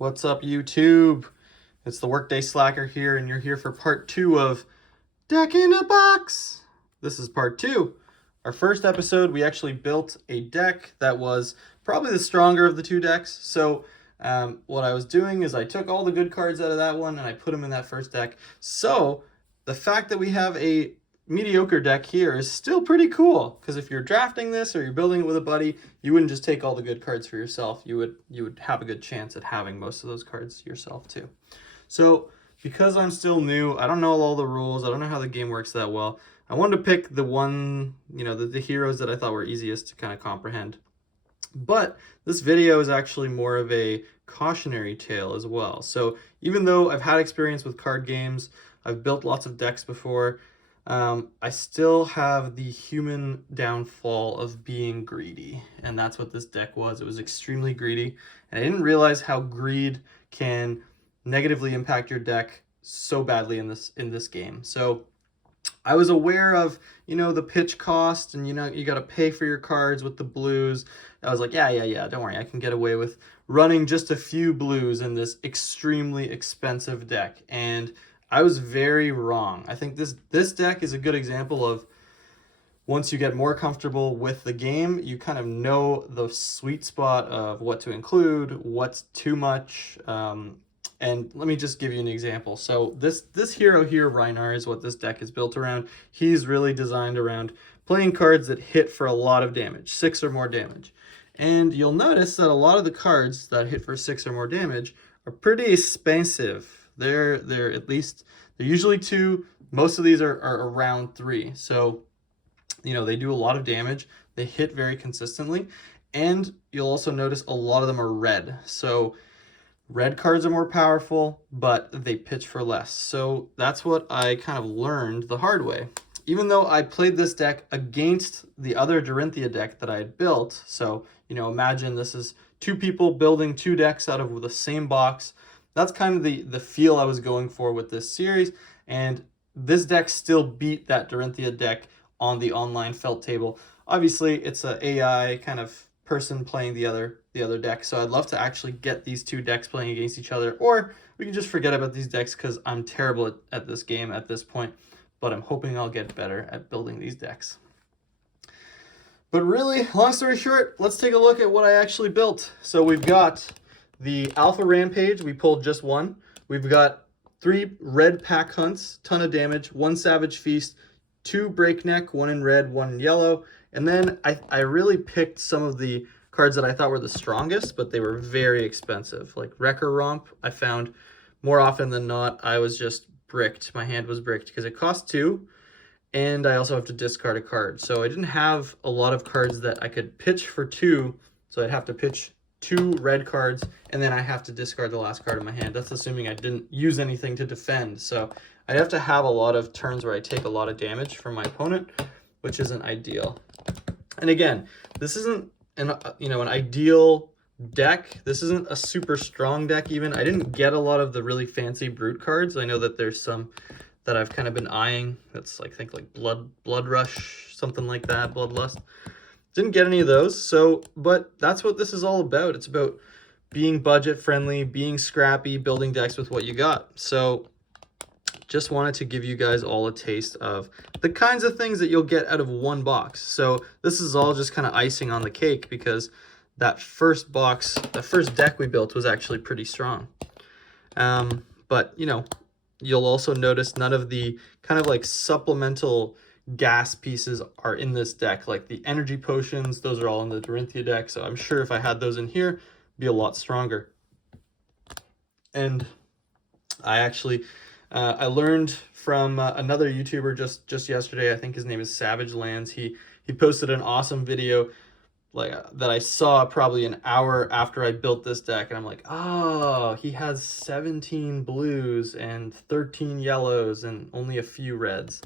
What's up, YouTube? It's the Workday Slacker here, and you're here for part 2 of Deck in a Box. This is part 2. Our first episode, we actually built a deck that was probably the stronger of the two decks. So what I was doing is I took all the good cards out of that one and I put them in that first deck. So the fact that we have a mediocre deck here is still pretty cool, because if you're drafting this or you're building it with a buddy, you wouldn't just take all the good cards for yourself. You would have a good chance at having most of those cards yourself too. So because I'm still new, I don't know all the rules, I don't know how the game works that well, I wanted to pick the one, the heroes that I thought were easiest to kind of comprehend. But this video is actually more of a cautionary tale as well. So even though I've had experience with card games, I've built lots of decks before, I still have the human downfall of being greedy, and that's what this deck was. It was extremely greedy, and I didn't realize how greed can negatively impact your deck so badly in this game. So I was aware of, the pitch cost, and you got to pay for your cards with the blues. I was like, yeah, don't worry, I can get away with running just a few blues in this extremely expensive deck. And I was very wrong. I think this deck is a good example of, once you get more comfortable with the game, you kind of know the sweet spot of what to include, what's too much. And let me just give you an example. So this hero here, Rhinar, is what this deck is built around. He's really designed around playing cards that hit for a lot of damage, 6 or more damage. And you'll notice that a lot of the cards that hit for 6 or more damage are pretty expensive. They're usually 2. Most of these are around 3. So, they do a lot of damage. They hit very consistently. And you'll also notice a lot of them are red. So red cards are more powerful, but they pitch for less. So that's what I kind of learned the hard way. Even though I played this deck against the other Dorinthia deck that I had built, so, imagine this is 2 people building 2 decks out of the same box. That's kind of the feel I was going for with this series, and this deck still beat that Dorinthia deck on the online felt table. Obviously, it's an AI kind of person playing the other deck, so I'd love to actually get these 2 decks playing against each other, or we can just forget about these decks because I'm terrible at this game at this point, but I'm hoping I'll get better at building these decks. But really, long story short, let's take a look at what I actually built. So we've got the Alpha Rampage, we pulled just 1. We've got 3 red pack hunts, ton of damage, 1 Savage Feast, 2 Breakneck, 1 in red, 1 in yellow. And then I really picked some of the cards that I thought were the strongest, but they were very expensive. Like Wrecker Romp, I found more often than not, I was just bricked. My hand was bricked because it cost 2, and I also have to discard a card. So I didn't have a lot of cards that I could pitch for 2, so I'd have to pitch 2 red cards, and then I have to discard the last card in my hand. That's assuming I didn't use anything to defend. So I'd have to have a lot of turns where I take a lot of damage from my opponent, which isn't ideal. And again, this isn't an ideal deck. This isn't a super strong deck even. I didn't get a lot of the really fancy brute cards. I know that there's some that I've kind of been eyeing. That's like, I think like Blood Rush, something like that, Bloodlust. Didn't get any of those, but that's what this is all about. It's about being budget friendly, being scrappy, building decks with what you got. So just wanted to give you guys all a taste of the kinds of things that you'll get out of one box. So this is all just kind of icing on the cake, because that first box, the first deck we built was actually pretty strong. But you'll also notice none of the kind of like supplemental gas pieces are in this deck. Like the energy potions, those are all in the Dorinthia deck, so I'm sure if I had those in here, it'd be a lot stronger. And I actually I learned from another YouTuber just yesterday. I think his name is Savage Lands. He posted an awesome video that I saw probably an hour after I built this deck, and I'm like, oh, he has 17 blues and 13 yellows and only a few reds.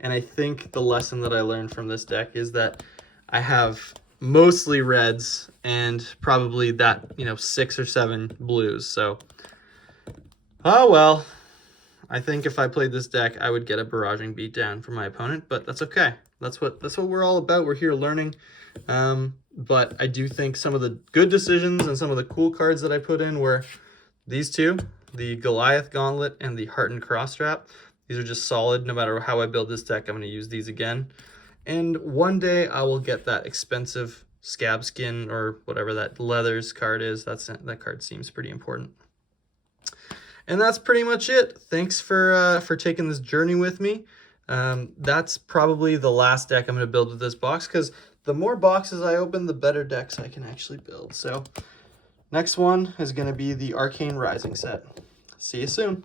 And I think the lesson that I learned from this deck is that I have mostly reds and probably that 6 or 7 blues. So oh well, I think if I played this deck, I would get a barraging beatdown from my opponent, but that's okay. That's what we're all about. We're here learning. But I do think some of the good decisions and some of the cool cards that I put in were These two, the Goliath Gauntlet and the Heartened Crossstrap, these are just solid. No matter how I build this deck, I'm going to use these again. And one day I will get that expensive scab skin or whatever that leathers card is. That card seems pretty important. And that's pretty much it. Thanks for taking this journey with me. That's probably the last deck I'm going to build with this box, because the more boxes I open, the better decks I can actually build. So next one is going to be the Arcane Rising set. See you soon.